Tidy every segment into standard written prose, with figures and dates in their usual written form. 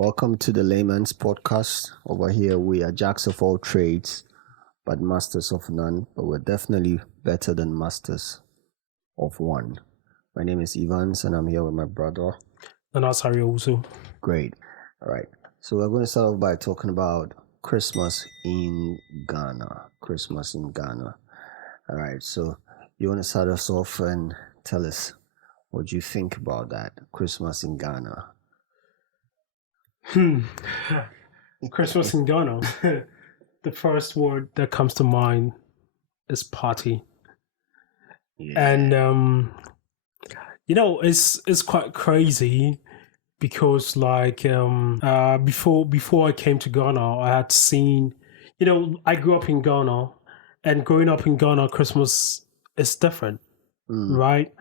Welcome to the Layman's Podcast. Over here, we are jacks of all trades, but masters of none. But we're definitely better than masters of one. My name is Evans, and I'm here with my brother. And that's Harry also. Great. All right. So we're going to start off by talking about Christmas in Ghana. Christmas in Ghana. All right. So you want to start us off and tell us what you think about that Christmas in Ghana? Christmas in Ghana. The first word that comes to mind is party. Yeah. And it's quite crazy because before I came to Ghana, I had seen, I grew up in Ghana, and growing up in Ghana, Christmas is different, right?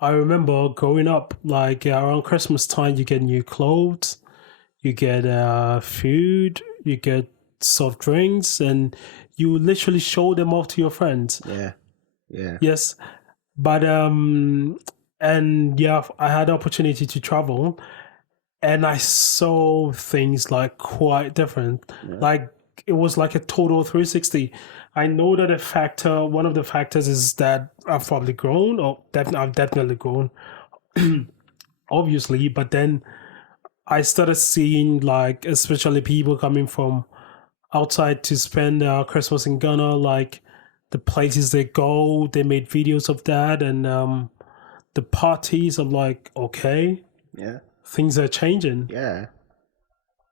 I remember growing up, around Christmas time, you get new clothes, you get food, you get soft drinks, and you literally show them off to your friends. Yeah. Yes, but I had the opportunity to travel, and I saw things quite different. Yeah. It was like a total 360. I know that one of the factors is that I've probably grown, or I've definitely grown, obviously. But then I started seeing especially people coming from outside to spend Christmas in Ghana, the places they go, they made videos of that, and the parties. I'm like, okay, Yeah. things are changing. Yeah.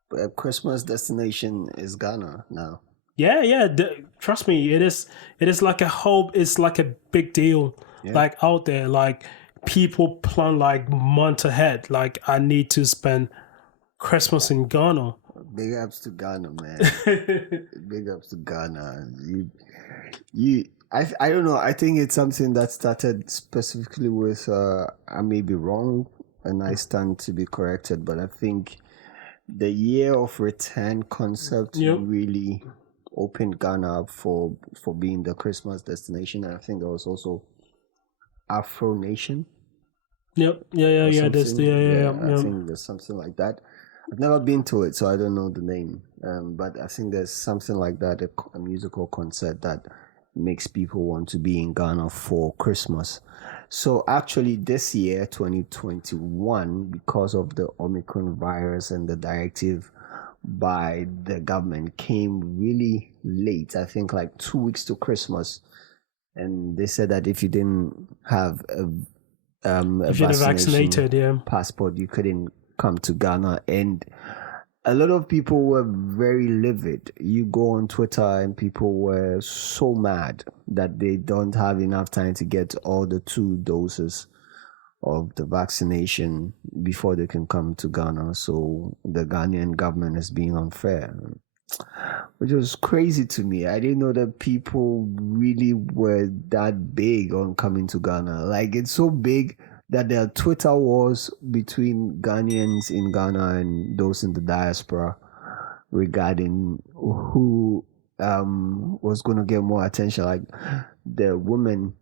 But Christmas destination is Ghana now. Yeah. Trust me, it is like a hope. It's like a big deal, out there. People plan months ahead. I need to spend Christmas in Ghana. Big ups to Ghana, man. Big ups to Ghana. I don't know. I think it's something that started specifically with. I may be wrong, and I stand to be corrected. But I think the year of return concept really opened Ghana up for being the Christmas destination. And I think there was also Afro Nation. Yep. Yeah. I Yeah. think there's something like that. I've never been to it, so I don't know the name. But I think there's something like that, a musical concert that makes people want to be in Ghana for Christmas. So actually this year, 2021, because of the Omicron virus and the directive by the government came really late, I think 2 weeks to Christmas. And they said that if you didn't have a vaccinated passport, you couldn't come to Ghana. And a lot of people were very livid. You go on Twitter and people were so mad that they don't have enough time to get all the 2 doses of the vaccination before they can come to Ghana. So the Ghanaian government is being unfair, which was crazy to me. I didn't know that people really were that big on coming to Ghana. It's so big that there are Twitter wars between Ghanaians in Ghana and those in the diaspora regarding who was going to get more attention. The women,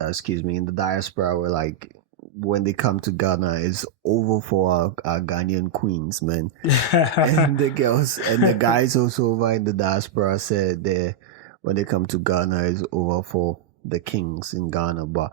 in the diaspora were when they come to Ghana, it's over for our Ghanaian queens, man. And the girls and the guys also over in the diaspora said when they come to Ghana, it's over for the kings in Ghana. But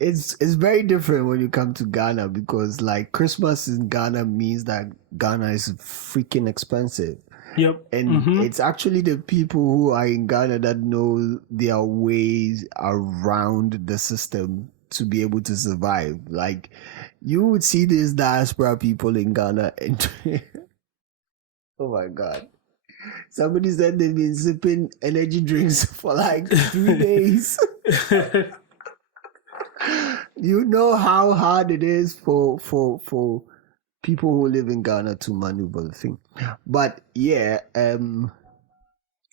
it's very different when you come to Ghana, because Christmas in Ghana means that Ghana is freaking expensive. Yep. And it's actually the people who are in Ghana that know their ways around the system to be able to survive. You would see these diaspora people in Ghana and oh my God. Somebody said they've been sipping energy drinks for 3 days. You know how hard it is for people who live in Ghana to maneuver the thing. But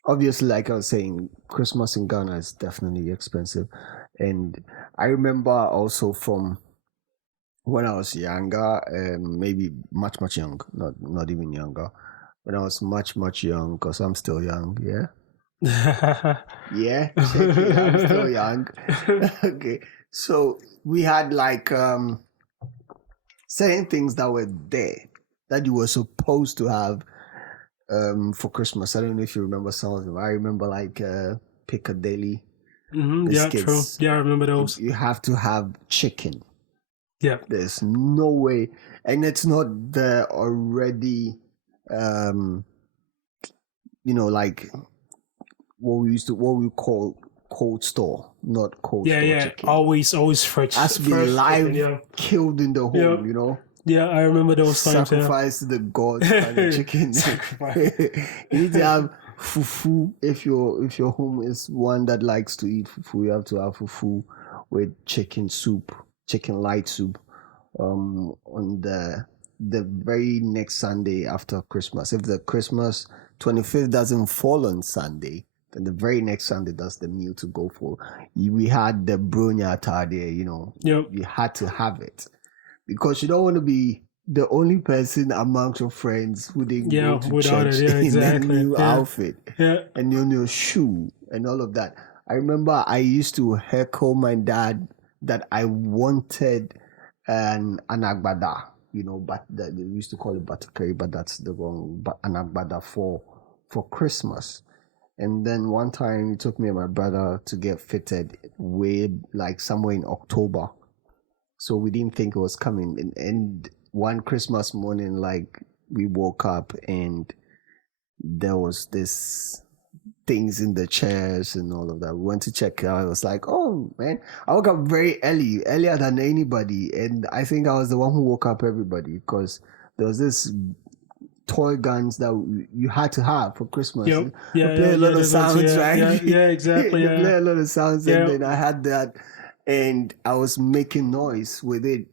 obviously, like I was saying, Christmas in Ghana is definitely expensive. And I remember also from when I was younger, maybe much young, not even younger. When I was much young, because I'm still young, yeah. Yeah, I'm still young. Okay, so we had certain things that were there that you were supposed to have for Christmas. I don't know if you remember some of them. I remember like Piccadilly Yeah, true. biscuits. Yeah, I remember those. You have to have chicken. Yeah. There's no way, and it's not the already, like what we call cold store, not cold Yeah, store yeah. chicken. Always fresh. Has to be fresh live, chicken, yeah. killed in the home. Yeah. You know, Yeah, I remember those times. Yeah. sacrifice to the gods kind of chicken. You need to have fufu if your home is one that likes to eat fufu. You have to have fufu with chicken light soup, on the very next Sunday after Christmas. If the Christmas 25th doesn't fall on Sunday, then the very next Sunday that's the meal to go for. We had the bronya there, Yep. you had to have it because you don't want to be the only person amongst your friends who didn't go to without church it. Yeah, exactly. in a new outfit Yeah. and your shoe and all of that. I remember I used to heckle my dad that I wanted an agbada, but we used to call it batakari, but that's the wrong, but an agbada for Christmas. And then one time he took me and my brother to get fitted way like somewhere in October. So we didn't think it was coming. And one Christmas morning, like we woke up and there was this things in the chairs and all of that. We went to check out. I was like, oh man, I woke up very early, earlier than anybody. And I think I was the one who woke up everybody because there was this toy guns that you had to have for Christmas. Yep. You play a lot of sounds, right? Yeah, exactly. You play a lot of sounds, Yep. and then I had that, and I was making noise with it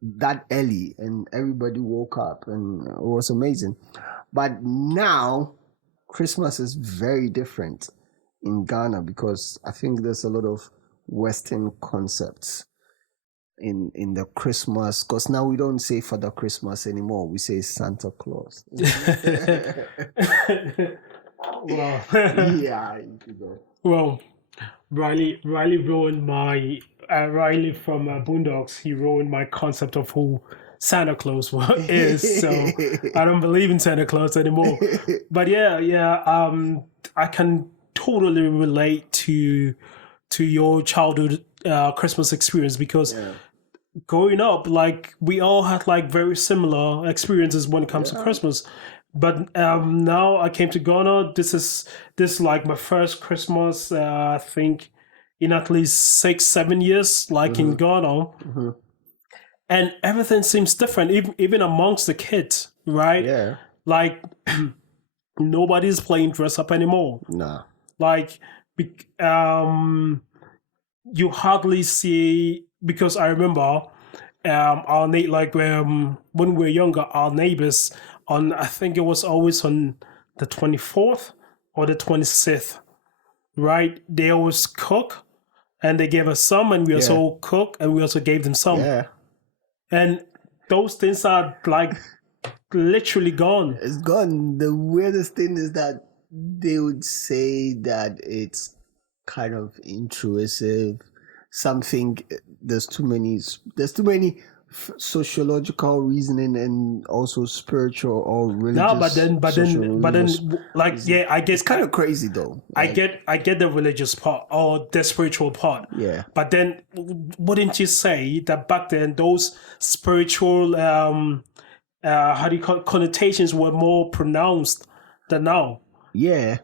that early, and everybody woke up, and it was amazing. But now, Christmas is very different in Ghana because I think there's a lot of Western concepts in the Christmas, because now we don't say Father Christmas anymore. We say Santa Claus. Wow. Yeah, you could go. Well, Riley ruined my Riley from Boondocks. He ruined my concept of who Santa Claus is. So I don't believe in Santa Claus anymore. But yeah. I can totally relate to your childhood Christmas experience because growing up, like we all had like very similar experiences when it comes to Christmas. But now I came to Ghana. This is like my first Christmas. I think in at least 6-7 years, like in Ghana, and everything seems different, even amongst the kids, right? Yeah. Like nobody's playing dress up anymore. Nah. Like you hardly see, because I remember when we were younger, our neighbors on, I think it was always on the 24th or the 26th, right? They always cook and they gave us some, and we also cook and we also gave them some. Yeah. And those things are like literally gone. It's gone. The weirdest thing is that they would say that it's kind of intrusive. Something, there's too many sociological reasoning and also spiritual or religious. No, but then, like, yeah, I guess it's kind of crazy though. Like, I get the religious part or the spiritual part. Yeah. But then, wouldn't you say that back then those spiritual how do you call it, connotations were more pronounced than now? Yeah,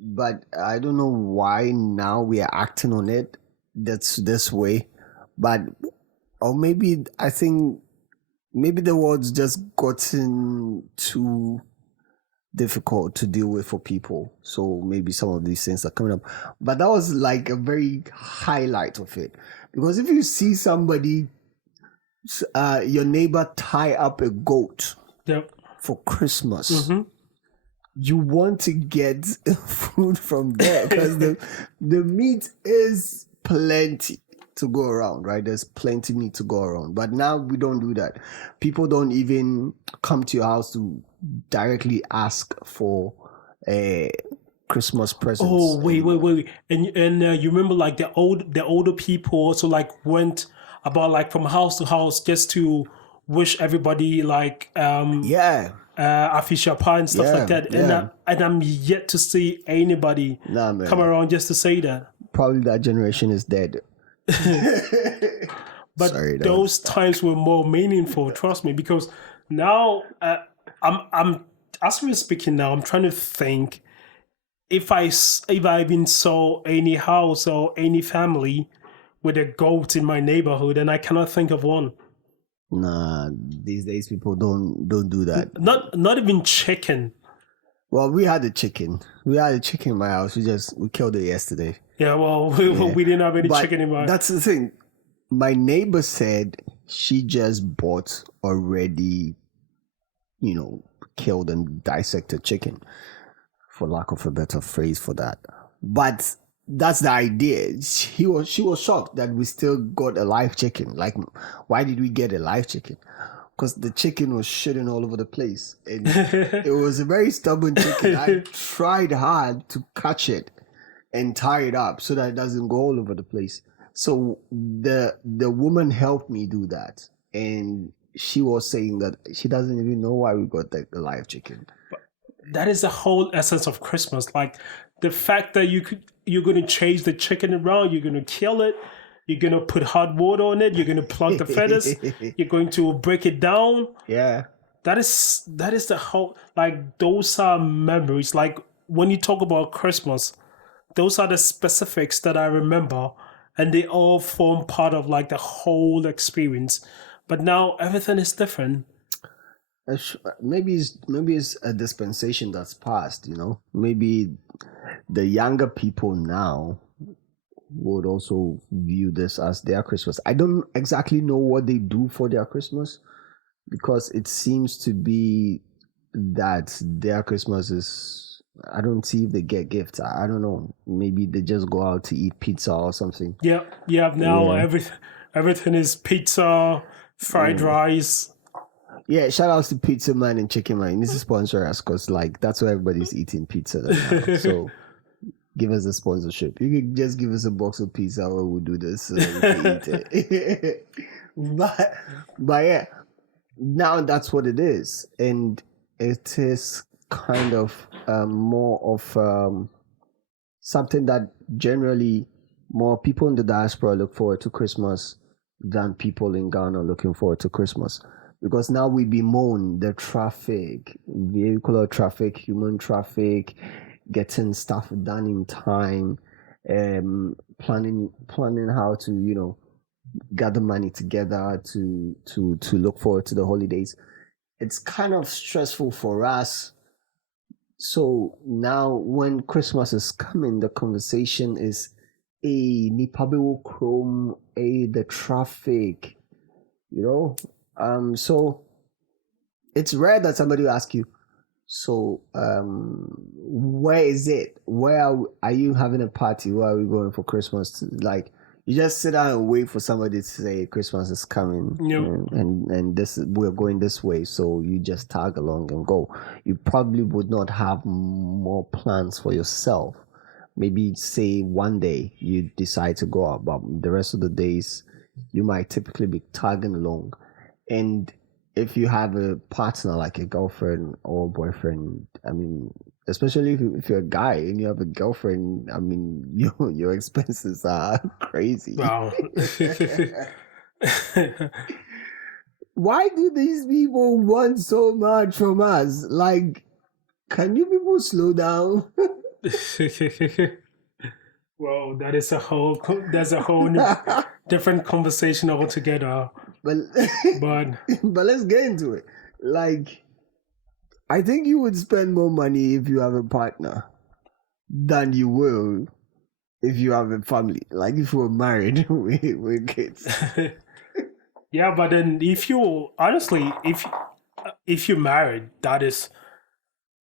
but I don't know why now we are acting on it that's this way, but or maybe I think maybe the world's just gotten too difficult to deal with for people, so maybe some of these things are coming up. But that was like a very highlight of it, because if you see somebody, your neighbor tie up a goat for Christmas, you want to get food from there because the meat is plenty to go around, right? There's plenty meat to go around. But now we don't do that. People don't even come to your house to directly ask for a Christmas presents. Oh, wait. And you remember like the older people also like went about like from house to house just to wish everybody like Yeah, Afisha Pa and stuff like yeah, that. yeah. And I'm yet to see anybody Nah, come man. around just to say that. Probably that generation is dead. But Sorry, that those was times were more meaningful, trust me, because now I'm as we're speaking now, I'm trying to think if I even saw any house or any family with a goat in my neighborhood, and I cannot think of one. nah. These days, people don't do that. Not even chicken. Well, we had a chicken. We had a chicken in my house. We killed it yesterday. Yeah, well, we didn't have any But chicken in my. that's the thing. My neighbor said she just bought already, killed and dissected chicken, for lack of a better phrase for that. But that's the idea. She was shocked that we still got a live chicken. Like, why did we get a live chicken? Because the chicken was shitting all over the place, and it was a very stubborn chicken. I tried hard to catch it and tie it up so that it doesn't go all over the place. So the woman helped me do that, and she was saying that she doesn't even know why we got the live chicken. That is the whole essence of Christmas. Like the fact that you're going to change the chicken around, you're going to kill it, you're going to put hot water on it, you're going to pluck the feathers, you're going to break it down. Yeah. That is the whole, like, those are memories. Like when you talk about Christmas, those are the specifics that I remember, and they all form part of like the whole experience. But now everything is different. Maybe it's a dispensation that's passed. Maybe the younger people now would also view this as their Christmas. I don't exactly know what they do for their Christmas, because it seems to be that their Christmas is, I don't see if they get gifts. I don't know. Maybe they just go out to eat pizza or something. Yeah. Now Yeah. everything is pizza, fried rice. Yeah, shout outs to Pizza Man and Chicken Man. You need to sponsor us, because that's where everybody's eating pizza now. So give us a sponsorship. You can just give us a box of pizza while we do this so that we can eat it. but yeah, now that's what it is. And it is kind of more of something that generally more people in the diaspora look forward to Christmas than people in Ghana looking forward to Christmas. Because now we bemoan the traffic, vehicular traffic, human traffic, getting stuff done in time, planning how to gather money together to look forward to the holidays. It's kind of stressful for us. So now when Christmas is coming, the conversation is Nipabewo Chrome, the traffic, so it's rare that somebody will ask you, so where is it? Where are you having a party? Where are we going for Christmas? Like, you just sit down and wait for somebody to say Christmas is coming. Yep. And this, we're going this way, so you just tag along and go. You probably would not have more plans for yourself. Maybe say one day you decide to go out, but the rest of the days you might typically be tagging along. And if you have a partner, like a girlfriend or boyfriend, I mean, especially if you're a guy and you have a girlfriend, I mean, your expenses are crazy. Wow. Why do these people want so much from us? Like, can you people slow down? Well, that's a whole different conversation altogether. But But let's get into it. Like, I think you would spend more money if you have a partner than you will if you have a family. Like, if you were married with kids. yeah, but then if you're married, that is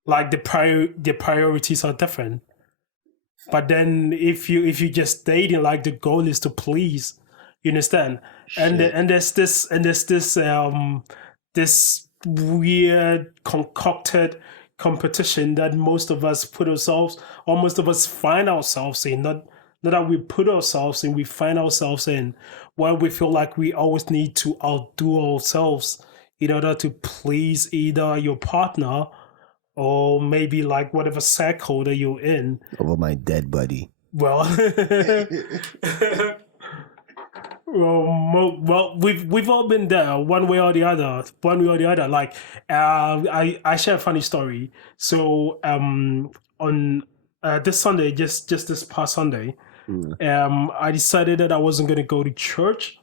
like the priorities are different. But then if you just dating, like the goal is to please, you understand? And there's this weird concocted competition that most of us find ourselves in. Not that we put ourselves in, we find ourselves in, where we feel like we always need to outdo ourselves in order to please either your partner or maybe like whatever circle that you're in. Over my dead body. Well, well, we've all been there one way or the other. One way or the other. Like, I share a funny story. So, on this Sunday, just this past Sunday, I decided that I wasn't going to go to church,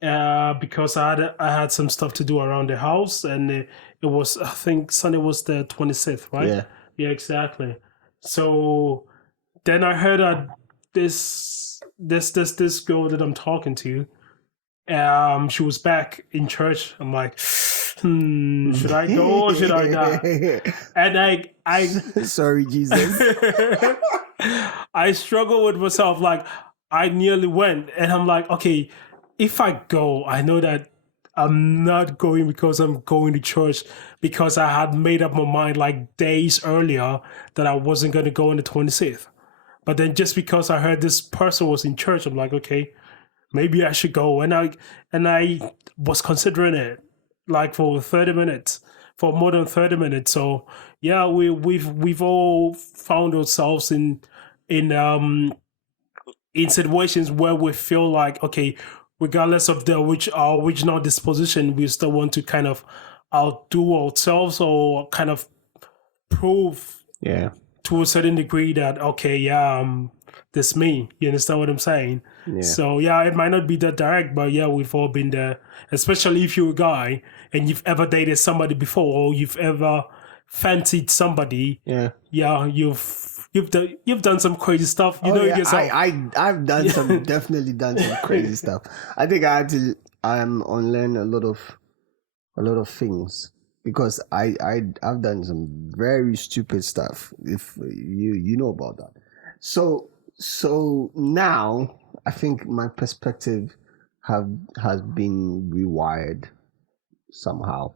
because I had some stuff to do around the house, and it was, I think Sunday was the 26th, right? Yeah, exactly. So then I heard that this girl that I'm talking to, she was back in church. I'm like, should I go or should I not? And I sorry, Jesus. I struggle with myself. Like, I nearly went, and I'm like, okay, if I go, I know that I'm not going because I'm going to church, because I had made up my mind like days earlier that I wasn't going to go on the 26th. But then just because I heard this person was in church, I'm like, okay, maybe I should go. And I was considering it like for 30 minutes, for more than 30 minutes. So yeah, we've all found ourselves in situations where we feel like, okay, regardless of our original disposition, we still want to kind of outdo ourselves or kind of prove to a certain degree that, okay, this me. You understand what I'm saying? Yeah. So yeah, it might not be that direct, but yeah, we've all been there. Especially if you're a guy and you've ever dated somebody before, or you've ever fancied somebody. Yeah, you've done some crazy stuff. You know yourself. I've done some definitely done some crazy stuff. I think I had to unlearn a lot of things, because I've done some very stupid stuff, if you know about that. So now I think my perspective has been rewired somehow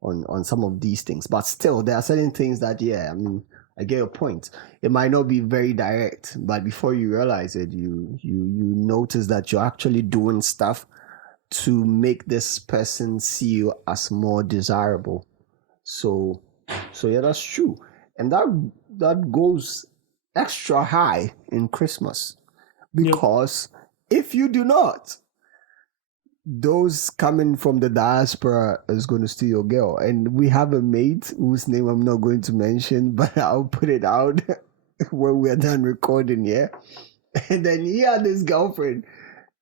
on some of these things. But still, there are certain things that, I mean, I get your point. It might not be very direct, but before you realize it, you notice that you're actually doing stuff to make this person see you as more desirable. So yeah, that's true. And that goes extra high in Christmas, because if you do not, those coming from the diaspora is going to steal your girl. And we have a mate whose name I'm not going to mention, but I'll put it out when we're done recording, yeah? And then he had this girlfriend,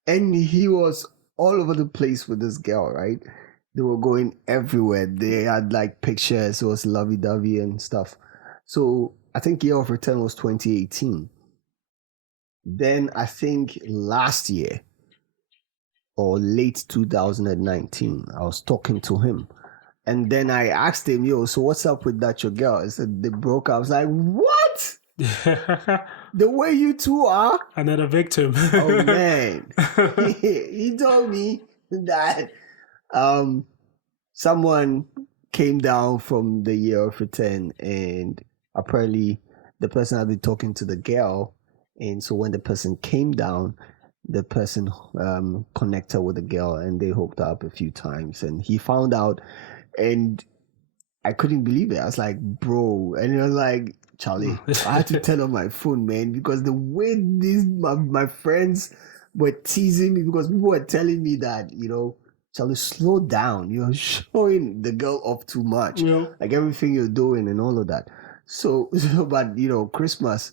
and he was all over the place with this girl, right? They were going everywhere. They had like pictures, it was lovey-dovey and stuff. So I think year of return was 2018. Then I think last year, or late 2019, I was talking to him, and then I asked him, yo, so what's up with that your girl? He said they broke up. I was like, what? The way you two are? Another victim. Oh man. He told me that someone came down from the year of return, and apparently the person had been talking to the girl, and so when the person came down, the person connected with the girl, and they hooked up a few times, and he found out, and I couldn't believe it. I was like, bro, and he was like, Charlie, I had to turn on my phone, man, because the way my friends were teasing me, because people were telling me that, Charlie, slow down. You're showing the girl off too much. Like everything you're doing and all of that. So but Christmas,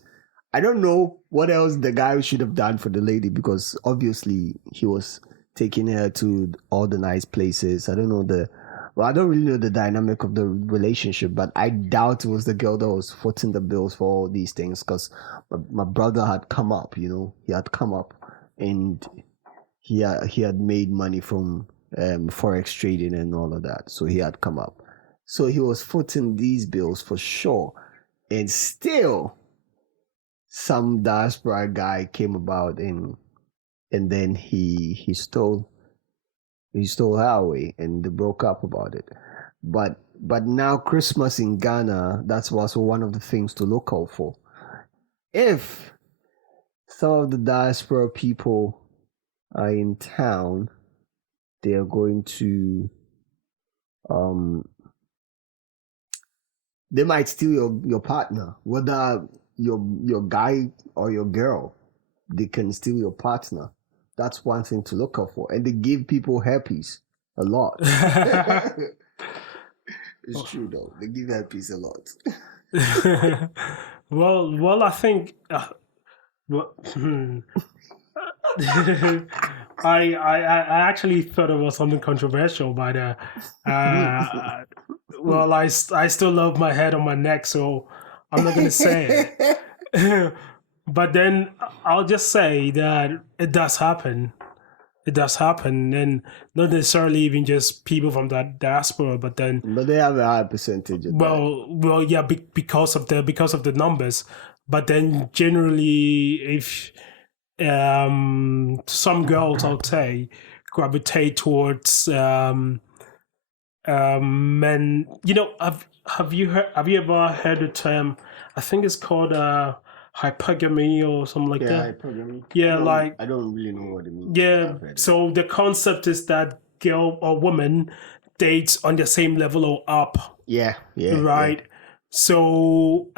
I don't know what else the guy should have done for the lady, because obviously he was taking her to all the nice places. I don't really know the dynamic of the relationship, but I doubt it was the girl that was footing the bills for all these things, because my brother had come up, he had come up, and he had made money from forex trading and all of that, so he had come up. So he was footing these bills for sure, and still some diaspora guy came about, and then he stole her away, and they broke up about it. But now Christmas in Ghana, that's also one of the things to look out for. If some of the diaspora people are in town, they are going to um, they might steal your partner, whether your guy or your girl. They can steal your partner. That's one thing to look out for, and they give people herpes a lot. It's true though. They give herpes a lot. well, I think. I actually thought it was something controversial, but well, I still love my head on my neck, so I'm not gonna say it. But then I'll just say that it does happen. It does happen, and not necessarily even just people from that diaspora, but then But they have a high percentage of well, yeah, because of the numbers. But then generally, if some girls, I would say, gravitate towards men. You know, have you ever heard the term? I think it's called hypergamy or something like that. hypergamy. Yeah, I don't really know what it means. Yeah, so the concept is that girl or woman dates on the same level or up, Yeah, right? So,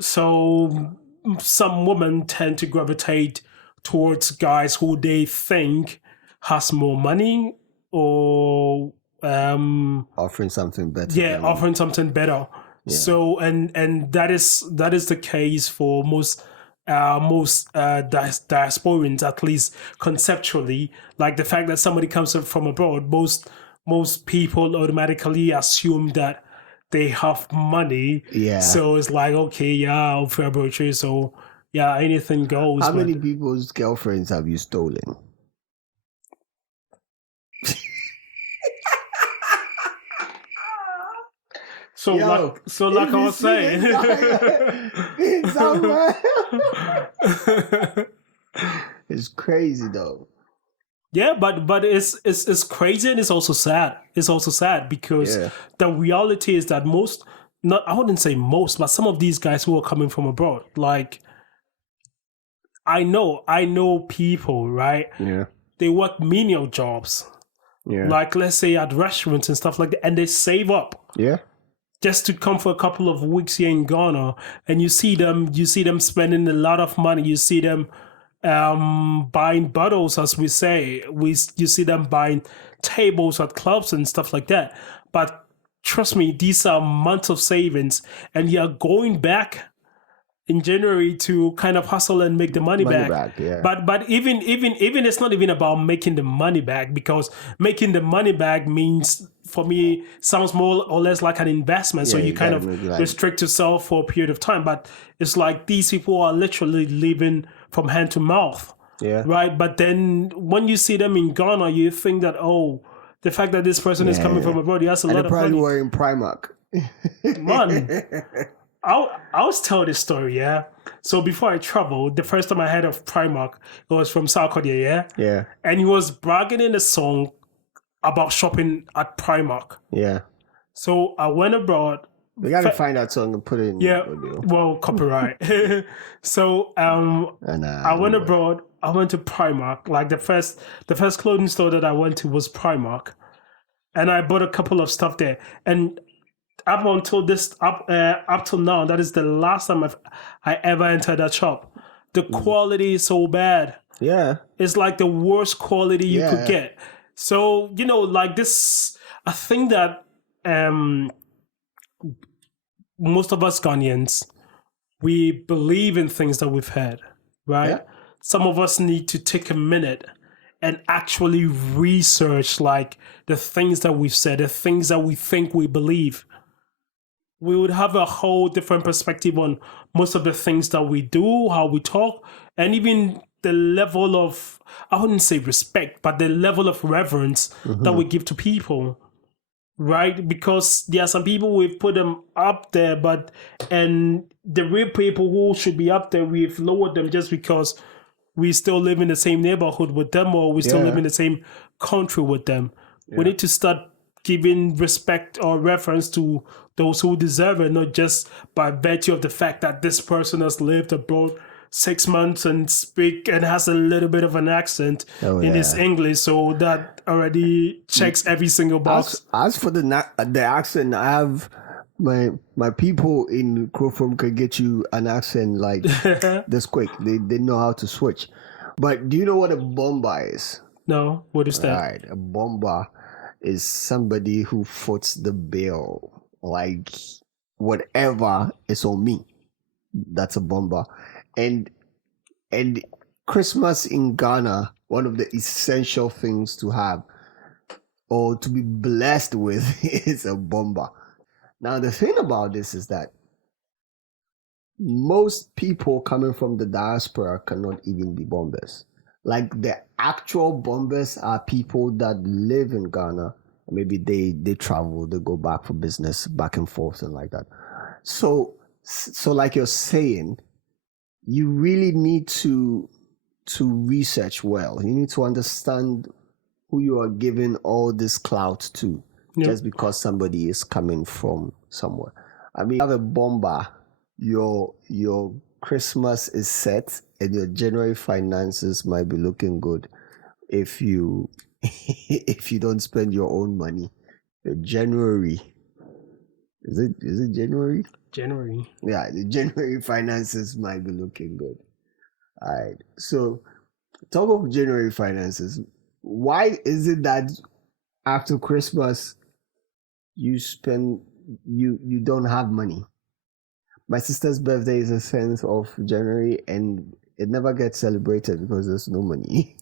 so some women tend to gravitate towards guys who they think has more money or offering something better. yeah, offering something better. Yeah. So and that is the case for most diasporans, at least conceptually. Like the fact that somebody comes from abroad, most people automatically assume that they have money. Yeah. So it's like, okay, yeah, I'll fabricate you. So yeah, anything goes. How many people's girlfriends have you stolen? So like I was saying, it's crazy though. Yeah, but it's crazy and it's also sad. It's also sad because the reality is that I wouldn't say most, but some of these guys who are coming from abroad, like I know people, right? Yeah. They work menial jobs. Yeah. Like let's say at restaurants and stuff like that, and they save up. Yeah. Just to come for a couple of weeks here in Ghana, and you see them spending a lot of money. You see them buying bottles, as we say. You see them buying tables at clubs and stuff like that. But trust me, these are months of savings, and you're going back in January to kind of hustle and make the money back. Yeah. But even it's not even about making the money back, because making the money back means, for me, sounds more or less like an investment. So you kind of restrict yourself for a period of time. But it's like these people are literally living from hand to mouth. Yeah. Right. But then when you see them in Ghana, you think that, oh, the fact that this person is coming from abroad, he has a lot of money. Probably wearing Primark. Man. I'll tell this story, yeah. So before I traveled, the first time I heard of Primark, it was from South Korea, yeah? Yeah. And he was bragging in a song about shopping at Primark. Yeah. So I went abroad. We gotta find that song and put it in audio. Well, copyright. So I went abroad, I went to Primark. Like the first clothing store that I went to was Primark. And I bought a couple of stuff there. And up until up till now, that is the last time I ever entered that shop. The quality is so bad. Yeah. It's like the worst quality you could get. So, like this, I think that most of us Ghanaians, we believe in things that we've heard, right? Yeah. Some of us need to take a minute and actually research like the things that we've said, the things that we think we believe. We would have a whole different perspective on most of the things that we do, how we talk, and even the level of, I wouldn't say respect, but the level of reverence that we give to people, right? Because there are some people, we've put them up there, and the real people who should be up there, we've lowered them just because we still live in the same neighborhood with them, or we still live in the same country with them. We need to start giving respect or reference to those who deserve it, not just by virtue of the fact that this person has lived abroad 6 months and speak and has a little bit of an accent in his English, so that already checks every single box. As for the accent, I have my people in Chrome can get you an accent like this quick. They know how to switch. But do you know what a bomba is? No, what is that? Right, a bomba is somebody who foots the bill. Like whatever is on me, that's a bomba. And Christmas in Ghana, one of the essential things to have or to be blessed with is a bomba. Now the thing about this is that most people coming from the diaspora cannot even be bombers. Like the actual bombers are people that live in Ghana. Maybe they travel, they go back for business, back and forth and like that. So like you're saying, you really need to research well. You need to understand who you are giving all this clout to, just because somebody is coming from somewhere. I mean, you have a bomber, your Christmas is set and your January finances might be looking good if you if you don't spend your own money. January, is it January? January. Yeah, the January finances might be looking good. All right. So talk of January finances. Why is it that after Christmas you don't have money? My sister's birthday is the 10th of January and it never gets celebrated because there's no money.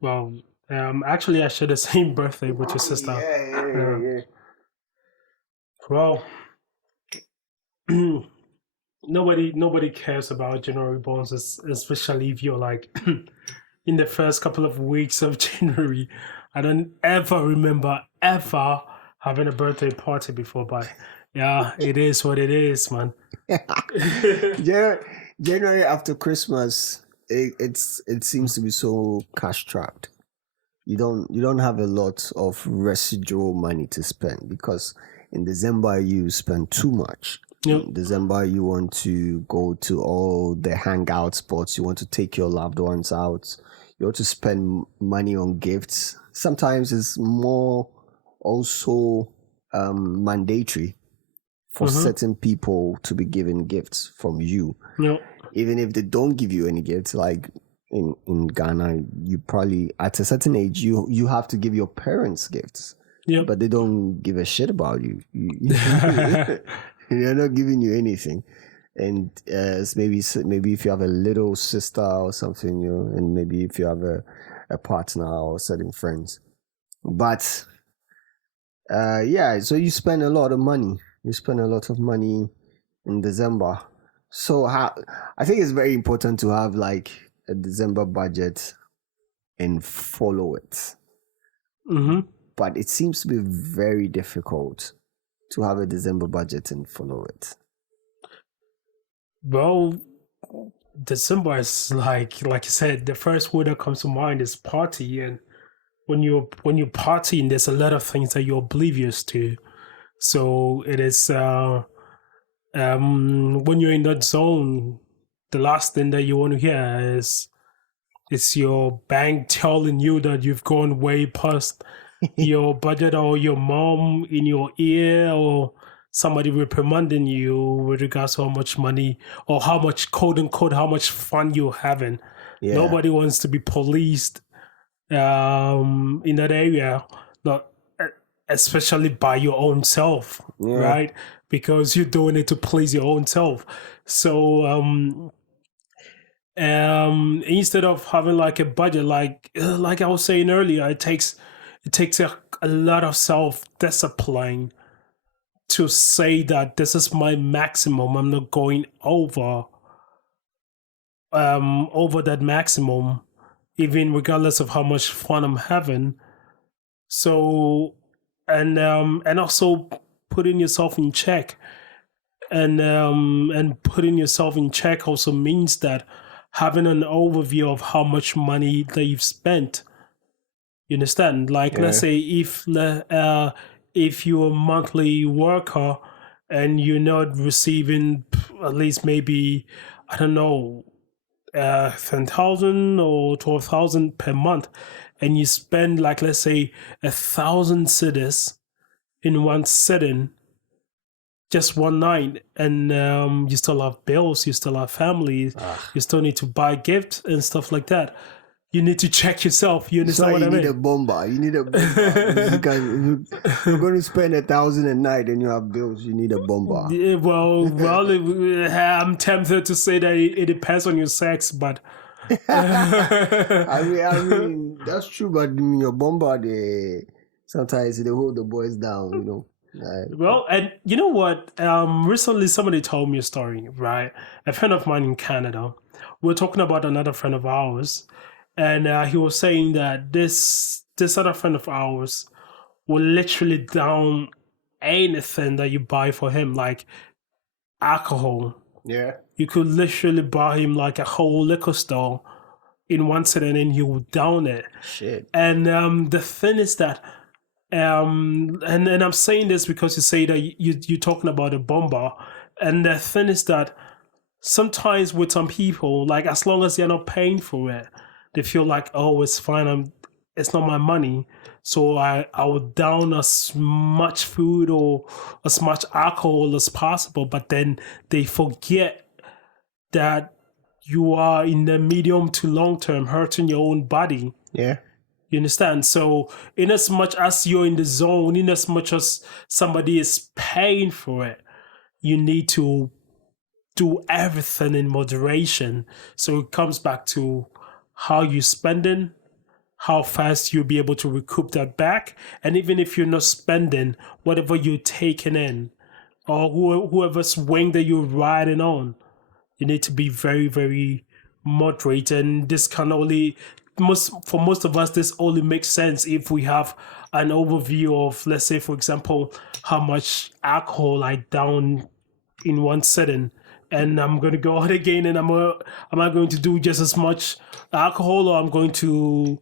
Well, actually I share the same birthday with your sister. Yeah. Well, nobody cares about January bonuses, especially if you're like in the first couple of weeks of January. I don't ever remember ever having a birthday party before, but yeah, it is what it is, man. January after Christmas, it seems to be so cash trapped. You don't have a lot of residual money to spend because in December you spend too much. Yep. In December you want to go to all the hangout spots. You want to take your loved ones out. You want to spend money on gifts. Sometimes it's more also mandatory for certain people to be given gifts from you. Yep. Even if they don't give you any gifts, like in Ghana, you probably at a certain age you have to give your parents gifts. Yep. But they don't give a shit about you. They're not giving you anything. And maybe if you have a little sister or something, and maybe if you have a partner or certain friends. But so you spend a lot of money. You spend a lot of money in December. So I think it's very important to have like a December budget and follow it. Mm-hmm. But it seems to be very difficult to have a December budget and follow it. Well, December is like you said, the first word that comes to mind is party, and when you're partying, there's a lot of things that you're oblivious to. So it is when you're in that zone, the last thing that you want to hear is it's your bank telling you that you've gone way past your budget, or your mom in your ear, or somebody reprimanding you with regards to how much money or how much quote unquote how much fun you're having. Yeah. Nobody wants to be policed in that area, not especially by your own self, right? Because you're doing it to please your own self. So instead of having like a budget, like I was saying earlier, it takes a lot of self-discipline to say that this is my maximum. I'm not going over that maximum, even regardless of how much fun I'm having. So, and also putting yourself in check, and putting yourself in check also means that having an overview of how much money that you've spent. You understand? Like, let's say if you're a monthly worker and you're not receiving at least maybe, I don't know, 10,000 or 12,000 per month, and you spend like, let's say, 1,000 cedis in one sitting, just one night, and you still have bills, you still have families, you still need to buy gifts and stuff like that. You need to check yourself. You So understand what you I need a mean? bomber. You need a bomber. Because if you're going to spend 1,000 a night and you have bills, you need a bomber. Yeah, I'm tempted to say that it depends on your sex, but I mean, that's true, but your bomber, sometimes they hold the boys down, you know. well, and you know what? Recently somebody told me a story, right? A friend of mine in Canada. We are talking about another friend of ours, and he was saying that this other friend of ours will literally down anything that you buy for him, like alcohol. Yeah. You could literally buy him like a whole liquor store in one sitting, and he would down it. Shit. And the thing is that, and I'm saying this because you say that you're talking about a bomber, and the thing is that sometimes with some people, like as long as they're not paying for it, they feel like, oh, it's fine. It's not my money, so I will down as much food or as much alcohol as possible. But then they forget that you are in the medium to long term hurting your own body. Yeah. You understand? So, in as much as you're in the zone, in as much as somebody is paying for it, you need to do everything in moderation. So it comes back to how you spending, how fast you'll be able to recoup that back, and even if you're not spending, whatever you're taking in, or whoever's wing that you're riding on, you need to be very, very moderate. And this can only for most of us, this only makes sense if we have an overview of, let's say, for example, how much alcohol I down in one setting, and I'm going to go out again, and am I going to do just as much alcohol, or I'm going to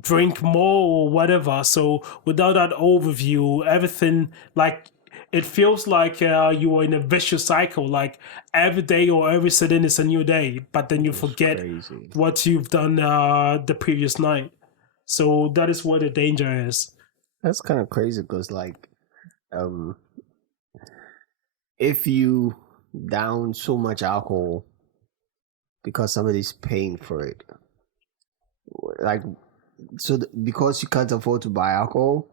drink more or whatever. So without that overview, everything, like, it feels like you are in a vicious cycle. Like every day or every sitting is a new day, but then you forget Crazy. what you've done the previous night. So that is where the danger is. That's kind of crazy because, like, if you down so much alcohol because somebody's paying for it, like, so because you can't afford to buy alcohol,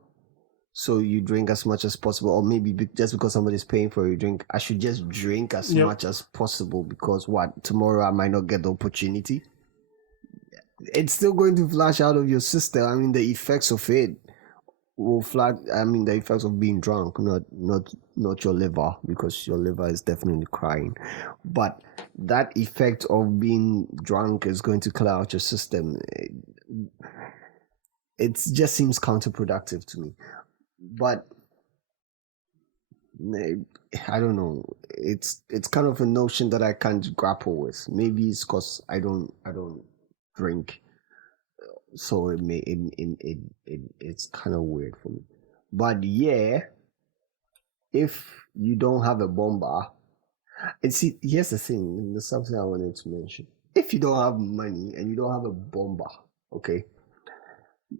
so you drink as much as possible, or maybe just because somebody's paying for you drink, I should just drink as Yep. much as possible because what, tomorrow I might not get the opportunity. It's still going to flash out of your system. I mean, the effects of it will flash. I mean, the effects of being drunk, not your liver, because your liver is definitely crying, but that effect of being drunk is going to clear out your system. It just seems counterproductive to me. But I don't know. It's kind of a notion that I can't grapple with. Maybe it's because I don't drink, so it's kind of weird for me. But yeah, if you don't have a bomber, and see, here's the thing. There's something I wanted to mention. If you don't have money and you don't have a bomber, okay,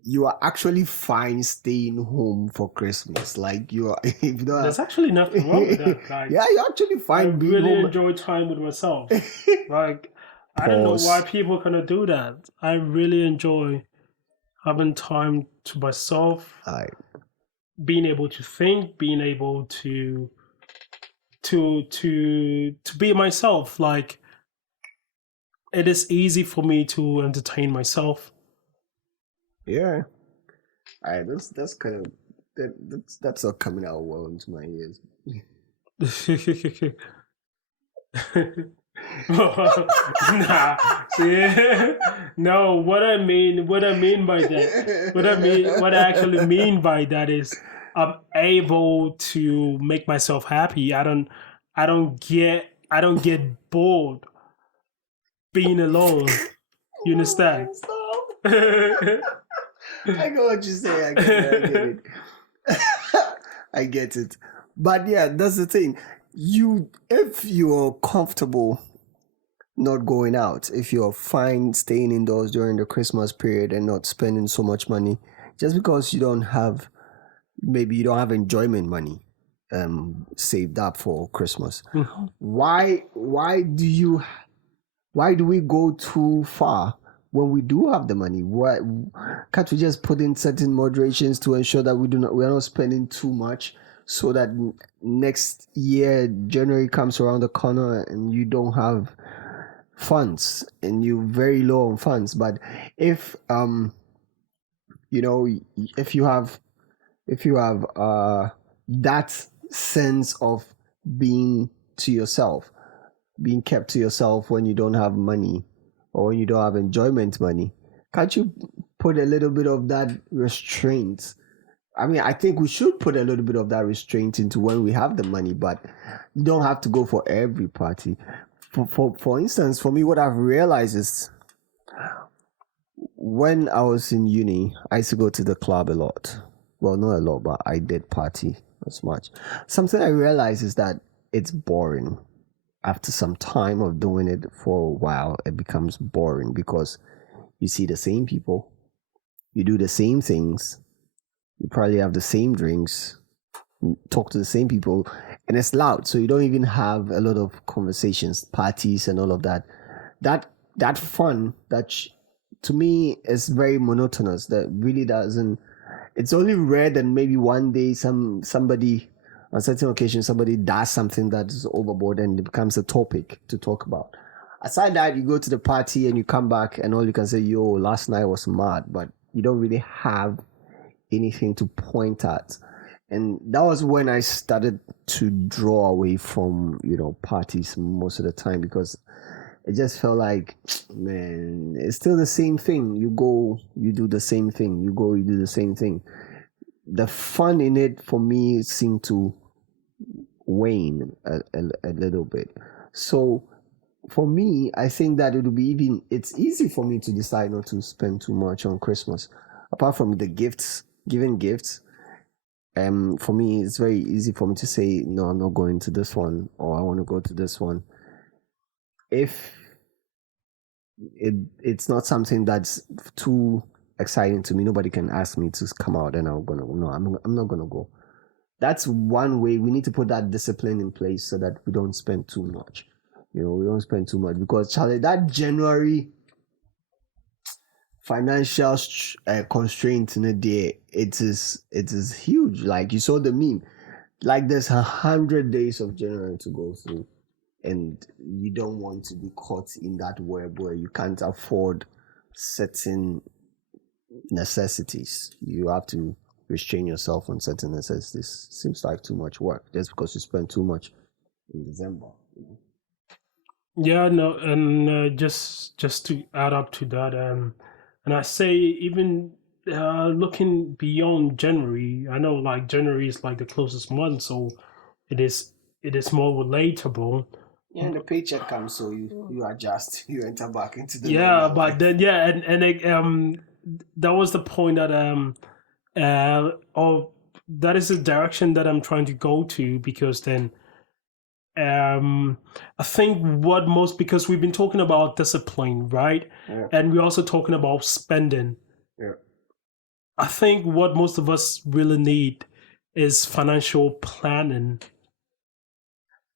you are actually fine staying home for Christmas. Like, you are, if you don't There's have, actually nothing wrong with that. Like, yeah, you're actually I fine being really home. enjoy time with myself. Like, I don't know why people cannot do that. I really enjoy having time to myself, being able to think, being able to be myself. Like, it is easy for me to entertain myself. Yeah. Alright, that's kind of that's not coming out well into my ears. Nah, see, no. What I mean by that, what I actually mean by that is, I'm able to make myself happy. I don't get bored being alone. You understand? I get what you say. I get it. I get it. But yeah, that's the thing. If you're comfortable not going out, if you're fine staying indoors during the Christmas period and not spending so much money, just because maybe you don't have enjoyment money saved up for Christmas. Mhm. Why do we go too far when we do have the money? Why can't we just put in certain moderations to ensure that we are not spending too much, so that next year January comes around the corner and you don't have funds and you're very low on funds? But if you know if you have that sense of being to yourself, being kept to yourself when you don't have money or when you don't have enjoyment money, can't you put a little bit of that restraint? I mean, I think we should put a little bit of that restraint into when we have the money, but you don't have to go for every party. For instance, for me, what I've realized is when I was in uni, I used to go to the club a lot. Well, not a lot, but I did party as much. Something I realized is that it's boring. After some time of doing it for a while, it becomes boring because you see the same people, you do the same things, you probably have the same drinks, talk to the same people, and it's loud. So you don't even have a lot of conversations, parties, and all of that. That fun to me is very monotonous. That really doesn't. It's only rare that maybe one day somebody on certain occasions somebody does something that is overboard and it becomes a topic to talk about. Aside that, you go to the party and you come back and all you can say, "Yo, last night was mad," but you don't really have anything to point at. And that was when I started to draw away from parties most of the time, because it just felt like, man, it's still the same thing. You go, you do the same thing. You go, you do the same thing. The fun in it for me seemed to wane a little bit. So for me, I think that it's easy for me to decide not to spend too much on Christmas. Apart from the gifts, giving gifts, for me, it's very easy for me to say, no, I'm not going to this one, or I want to go to this one. If it's not something that's too exciting to me, nobody can ask me to come out and I'm not gonna go. That's one way. We need to put that discipline in place so that we don't spend too much. We don't spend too much, because Charlie, that January financial constraint in a day, it is huge. Like, you saw the meme, like there's 100 days of January to go through, and you don't want to be caught in that web where you can't afford certain necessities. You have to restrain yourself on certain necessities. Seems like too much work just because you spend too much in December. Yeah, no, and just to add up to that, and I say, even looking beyond January, I know like January is like the closest month, so it is more relatable. Yeah, and the paycheck comes, so you adjust, you enter back into the Yeah, normal but life. then yeah, and that was the point that or that is the direction that I'm trying to go to, because then I think because we've been talking about discipline, right? Yeah. And we're also talking about spending. Yeah. I think what most of us really need is financial planning,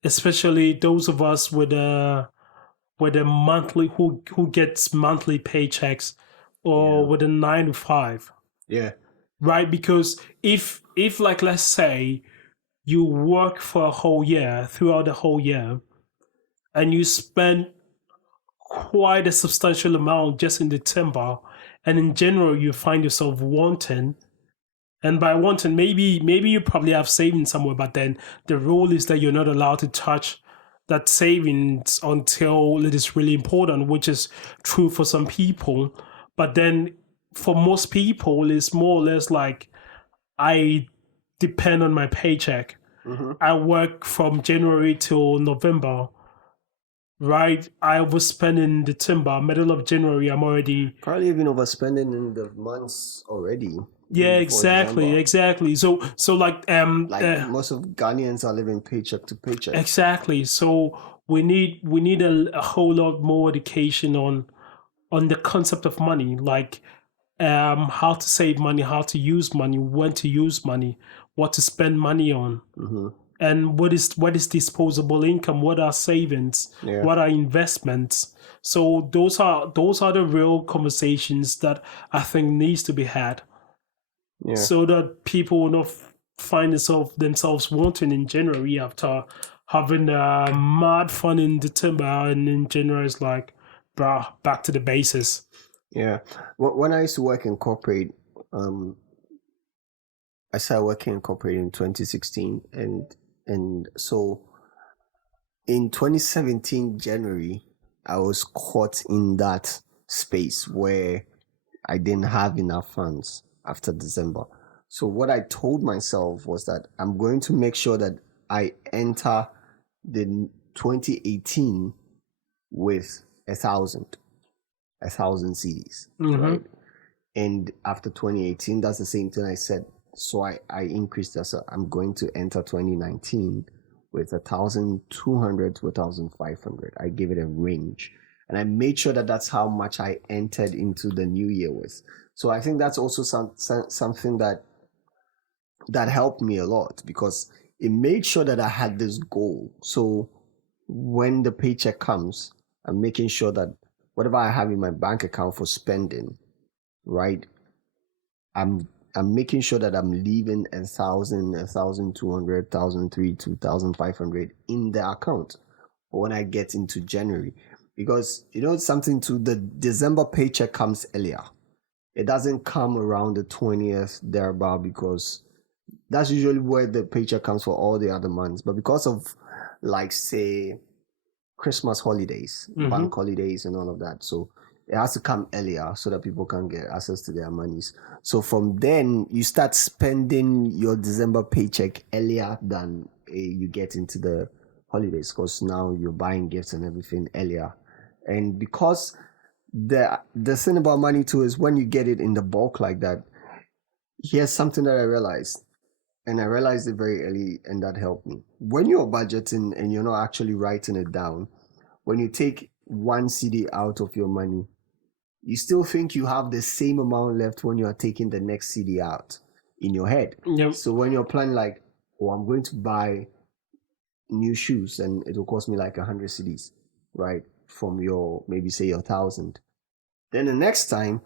especially those of us with a monthly who gets monthly paychecks, or Yeah. with a 9 to 5, Yeah. right? Because if like, let's say you work for a whole year, throughout the whole year, and you spend quite a substantial amount just in December, and in January you find yourself wanting. And by wanting, maybe you probably have savings somewhere, but then the rule is that you're not allowed to touch that savings until it is really important, which is true for some people. But then for most people, it's more or less like, I depend on my paycheck. Mm-hmm. I work from January till November, right? I was spending December, middle of January, I'm already. Probably even overspending in the months already. Yeah, before December. exactly. So like Like most of Ghanaians are living paycheck to paycheck. exactly. So we need a whole lot more education on the concept of money, like how to save money, how to use money, when to use money, what to spend money on, and what is disposable income, what are savings, Yeah. what are investments. So those are the real conversations that I think needs to be had, Yeah. so that people will not find themselves wanting in January after having mad fun in December, and in January it's like, bruh, back to the basis. Yeah. When I used to work in corporate, I started working in corporate in 2016, and so in 2017 January, I was caught in that space where I didn't have enough funds after December. So what I told myself was that I'm going to make sure that I enter the 2018 with 1,000 CDs, right? And after 2018, that's the same thing I said. So I increased that. So I'm going to enter 2019 with 1,200 to 1,500. I gave it a range, and I made sure that that's how much I entered into the new year with. So I think that's also something that helped me a lot, because it made sure that I had this goal. So when the paycheck comes, I'm making sure that whatever I have in my bank account for spending, right, I'm making sure that I'm leaving 1,000, 1,200, 1,300, 2,500 in the account when I get into January. Because something, to the December paycheck comes earlier. It doesn't come around the 20th thereabout, because that's usually where the paycheck comes for all the other months. But because of, like, say, Christmas holidays, bank holidays and all of that, so it has to come earlier so that people can get access to their monies. So from then you start spending your December paycheck earlier than you get into the holidays, because now you're buying gifts and everything earlier. And because the thing about money too is, when you get it in the bulk like that, here's something that I realized. And I realized it very early, and that helped me. When you're budgeting and you're not actually writing it down, when you take one CD out of your money, you still think you have the same amount left when you are taking the next CD out in your head. Yep. So when you're planning, like, I'm going to buy new shoes and it will cost me like 100 CDs, right? From your, maybe say, your 1,000. Then the next time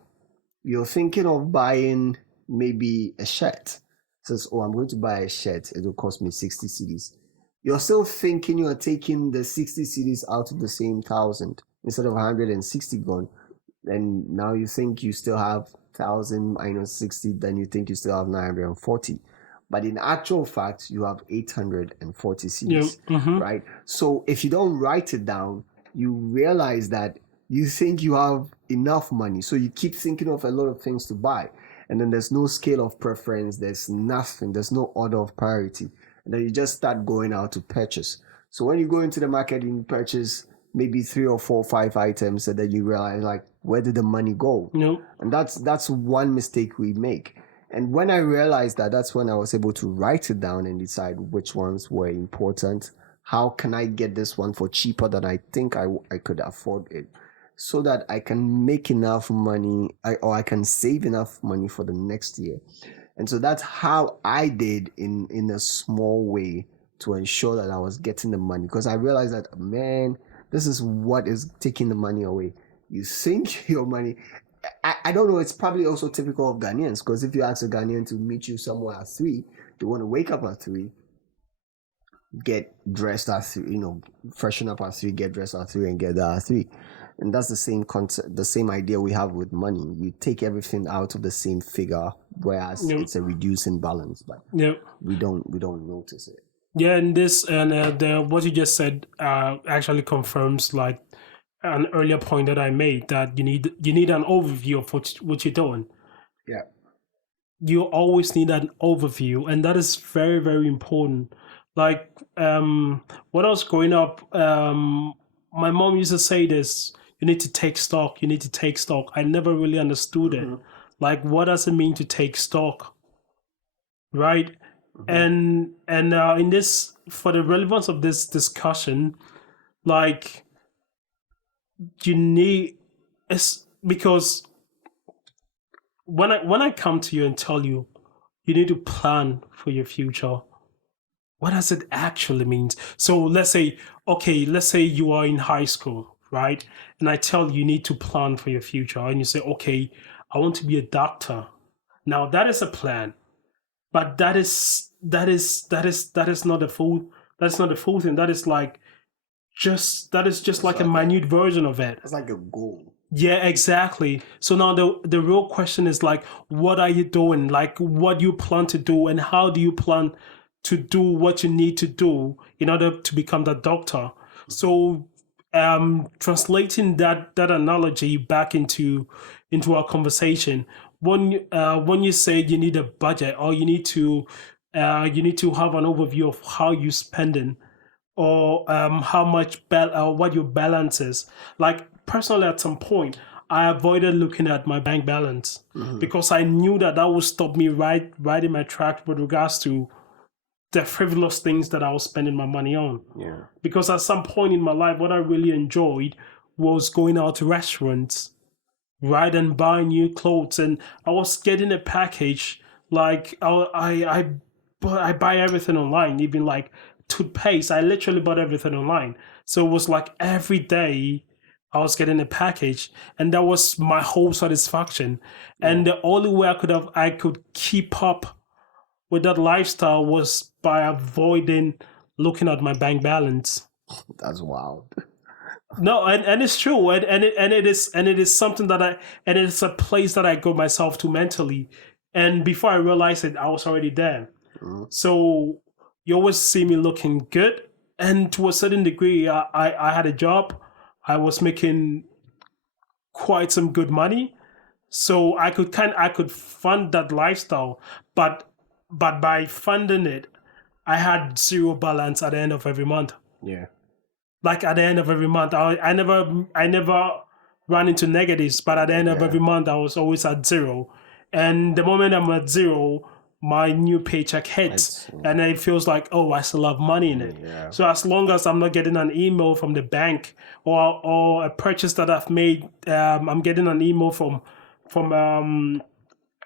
you're thinking of buying maybe a shirt. Says, I'm going to buy a shirt. It will cost me 60 CDs. You're still thinking you're taking the 60 CDs out of the same 1,000 instead of 160 gone. Then now you think you still have 1,000 minus 60. Then you think you still have 940. But in actual fact, you have 840 CDs, right? So if you don't write it down, you realize that you think you have enough money. So you keep thinking of a lot of things to buy. And then there's no scale of preference. There's nothing. There's no order of priority. And then you just start going out to purchase. So when you go into the market and you purchase maybe 3 or 4 or 5 items, and then you realize, like, where did the money go? Nope. And that's one mistake we make. And when I realized that, that's when I was able to write it down and decide which ones were important. How can I get this one for cheaper than I think I could afford it, so that I can make enough money, or I can save enough money for the next year. And so that's how I did in a small way to ensure that I was getting the money, because I realized that, man, this is what is taking the money away. You think your money, I don't know, it's probably also typical of Ghanaians, because if you ask a Ghanaian to meet you somewhere at 3, they want to wake up at 3, get dressed at 3, freshen up at 3, get dressed at 3, and get there at 3. And that's the same concept, the same idea we have with money. You take everything out of the same figure, whereas it's a reducing balance, but we don't notice it. Yeah, and what you just said actually confirms, like, an earlier point that I made, that you need an overview of what you're doing. Yeah. You always need an overview, and that is very, very important. Like, when I was growing up, my mom used to say this: you need to take stock. You need to take stock. I never really understood it. Like, what does it mean to take stock, right? And in this, for the relevance of this discussion, like, you need, it's because when I come to you and tell you you need to plan for your future, what does it actually mean? So let's say you are in high school, right? And I tell you need to plan for your future, and you say, okay, I want to be a doctor. Now that is a plan, but that is not the full. That's not the full thing. That is just like a minute version of it. It's like a goal. Yeah, exactly. So now the real question is like, what are you doing? Like, what do you plan to do, and how do you plan to do what you need to do in order to become the doctor? So, translating that analogy back into our conversation, when you say you need a budget, or you need to have an overview of how you spending, or how much what your balance is. Like, personally, at some point, I avoided looking at my bank balance because I knew that would stop me right in my track with regards to the frivolous things that I was spending my money on. Yeah. Because at some point in my life, what I really enjoyed was going out to restaurants, right, and buying new clothes, and I was getting a package. Like, I buy everything online, even like toothpaste. I literally bought everything online. So it was like every day I was getting a package, and that was my whole satisfaction. And the only way I could keep up with that lifestyle was by avoiding looking at my bank balance. That's wild. No, and it's true, and it is something and it's a place that I go myself to mentally. And before I realized it, I was already there. So you always see me looking good, and to a certain degree, I had a job. I was making quite some good money, so I could fund that lifestyle. But by funding it, I had zero balance at the end of every month. Yeah. Like, at the end of every month, I never ran into negatives, but at the end of every month, I was always at zero. And the moment I'm at zero, my new paycheck hits, and it feels like, oh, I still have money in it. Yeah. So as long as I'm not getting an email from the bank, or a purchase that I've made, I'm getting an email from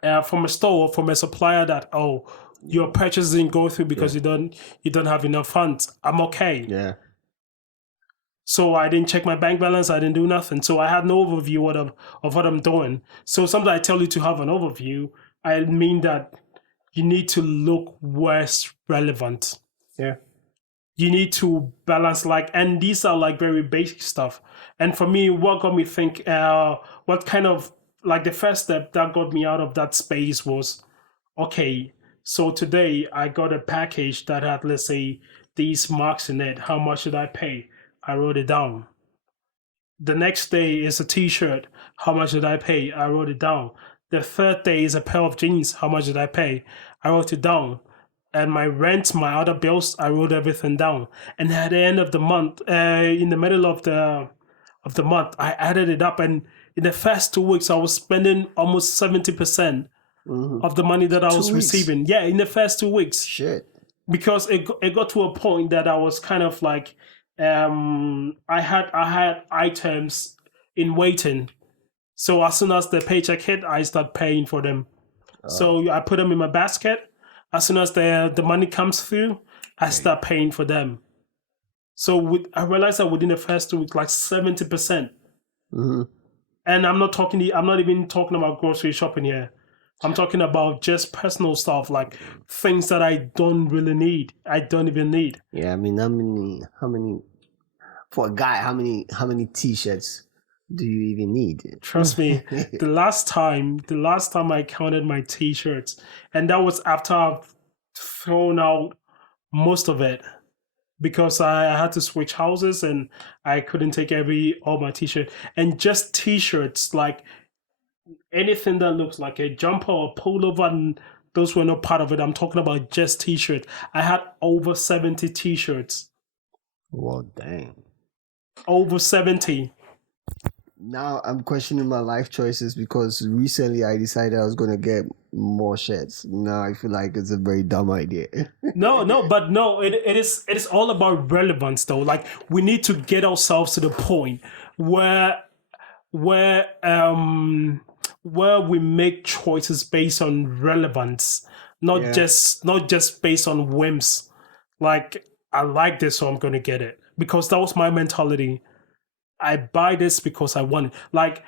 a store, from a supplier, that, oh, your purchase didn't go through because you don't have enough funds, I'm okay. Yeah. So I didn't check my bank balance. I didn't do nothing. So I had no overview of what I'm doing. So sometimes I tell you to have an overview, I mean that you need to look where's relevant. Yeah. You need to balance, like, and these are like very basic stuff. And for me, what got me think, what kind of, like, the first step that got me out of that space was, okay, so today I got a package that had, let's say, these marks in it. How much should I pay? I wrote it down. The next day is a t-shirt. How much did I pay? I wrote it down. The third day is a pair of jeans. How much did I pay? I wrote it down. And my rent, my other bills, I wrote everything down. And at the end of the month, in the middle of the month, I added it up. And in the first 2 weeks, I was spending almost 70% of the money that I was receiving. Yeah, in the first 2 weeks. Shit. Because it got to a point that I was kind of like, I had items in waiting. So as soon as the paycheck hit, I start paying for them. So I put them in my basket. As soon as the money comes through, I start paying for them. So I realized that within the first 2 weeks, like 70%. And I'm not even talking about grocery shopping here. I'm talking about just personal stuff, like things that I don't really need. I don't even need. Yeah, I mean, how many for a guy? How many t-shirts do you even need? Trust me, the last time I counted my t-shirts, and that was after I've thrown out most of it, because I had to switch houses and I couldn't take all my t-shirts, and just t-shirts, like anything that looks like a jumper or pullover, and those were not part of it. I'm talking about just t-shirts. I had over 70 t-shirts. Well, dang. Over 70. now I'm questioning my life choices because recently I decided I was gonna get more shirts. Now I feel like it's a very dumb idea. But no, it is all about relevance though. Like we need to get ourselves to the point where where um where we make choices based on relevance, Yeah. not just based on whims. Like I like this, so I'm gonna get it because that was my mentality. I buy this because I want it. Like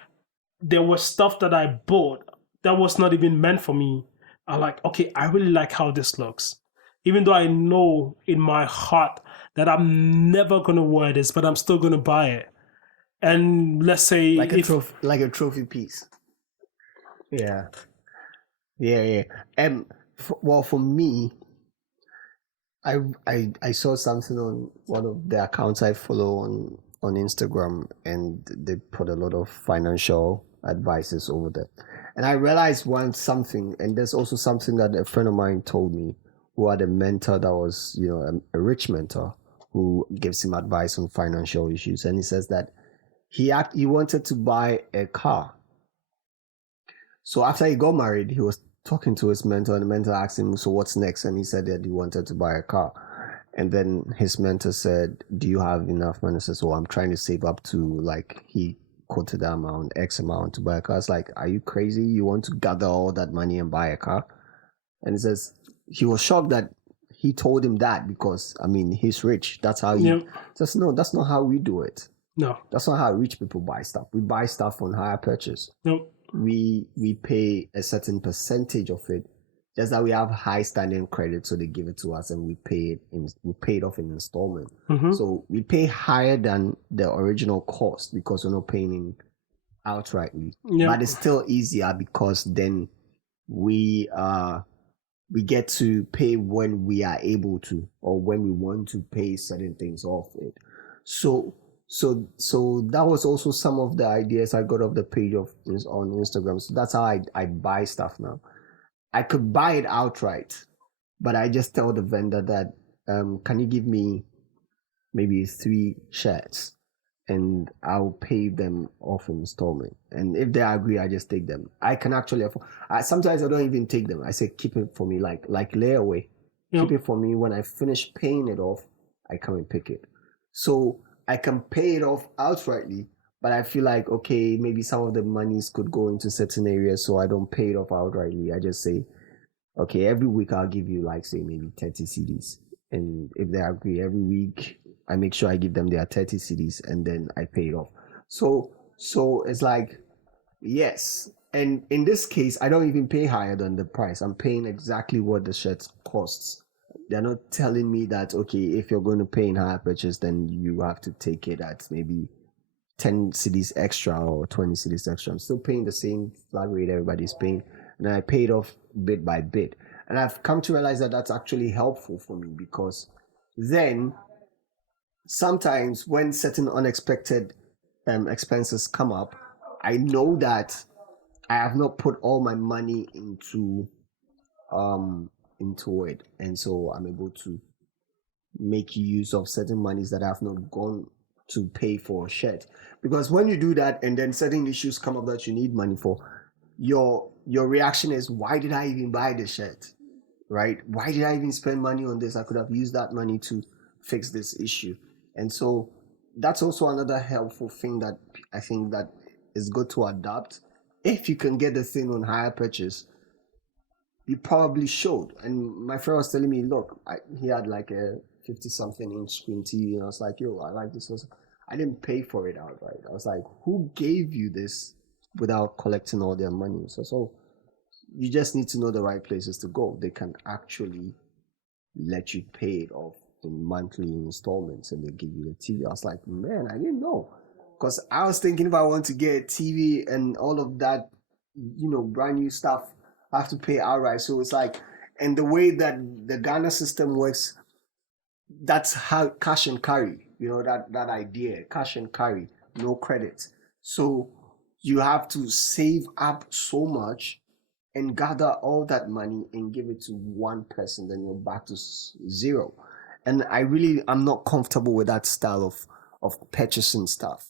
there was stuff that I bought that was not even meant for me. I like, okay, I really like how this looks. Even though I know in my heart that I'm never gonna wear this, but I'm still gonna buy it. And let's say Like a if like a trophy piece. Yeah. Yeah, yeah. Well, for me, I saw something on one of the accounts I follow on Instagram, and they put a lot of financial advices over there. And I realized something, and there's also something that a friend of mine told me who had a mentor that was, a rich mentor who gives him advice on financial issues. And he says that he wanted to buy a car. So after he got married, he was talking to his mentor, and the mentor asked him, "So what's next?" And he said that he wanted to buy a car. And then his mentor said, "Do you have enough money?" He says, "Well, I'm trying to save up to," like, he quoted the amount, X amount, to buy a car. It's like, "Are you crazy? You want to gather all that money and buy a car?" And he says he was shocked that he told him that because, I mean, he's rich. That's how he Yep. says, "No, that's not how we do it. No. That's not how rich people buy stuff. We buy stuff on hire purchase. Nope. We pay a certain percentage of it. Just that we have high standing credit, so they give it to us, and we pay it off in installment. Mhm. So we pay higher than the original cost because we're not paying it outrightly. Yep. But it's still easier because then we get to pay when we are able to, or when we want to pay certain things off it. So that was also some of the ideas I got off the page on Instagram. So that's how I buy stuff now. I could buy it outright, but I just tell the vendor that, can you give me maybe 3 shirts, and I'll pay them off in installment. And if they agree, I just take them. I can actually afford. Sometimes I don't even take them. I say, keep it for me, like layaway. Yep. Keep it for me. When I finish paying it off, I come and pick it. So I can pay it off outrightly, but I feel like, okay, maybe some of the monies could go into certain areas, so I don't pay it off outrightly. I just say, okay, every week I'll give you, like, say, maybe 30 CDs. And if they agree, every week I make sure I give them their 30 CDs, and then I pay it off. So it's like, yes. And in this case, I don't even pay higher than the price. I'm paying exactly what the shirt costs. They're not telling me that, okay, if you're going to pay in higher purchase, then you have to take it at maybe 10 CDs extra or 20 CDs extra. I'm still paying the same flat rate everybody's paying, and I paid off bit by bit. And I've come to realize that that's actually helpful for me, because then sometimes when certain unexpected expenses come up, I know that I have not put all my money into it, and so I'm able to make use of certain monies that have not gone to pay for a shirt. Because when you do that, and then certain issues come up that you need money for, your reaction is, why did I even buy this shirt? Right? Why did I even spend money on this? I could have used that money to fix this issue. And so that's also another helpful thing that I think that is good to adopt. If you can get the thing on hire purchase, you probably should. And my friend was telling me, look, he had like a 50-something inch screen TV, and I was like, yo, I like this. I didn't pay for it outright. I was like, who gave you this without collecting all their money? So you just need to know the right places to go. They can actually let you pay it off in monthly installments, and they give you the TV. I was like, man, I didn't know. Because I was thinking, if I want to get a TV and all of that, brand new stuff, I have to pay outright. So it's like, and the way that the Ghana system works, that's how cash and carry, that idea, cash and carry, no credit. So you have to save up so much and gather all that money and give it to one person, then you're back to zero. And I'm not comfortable with that style of purchasing stuff.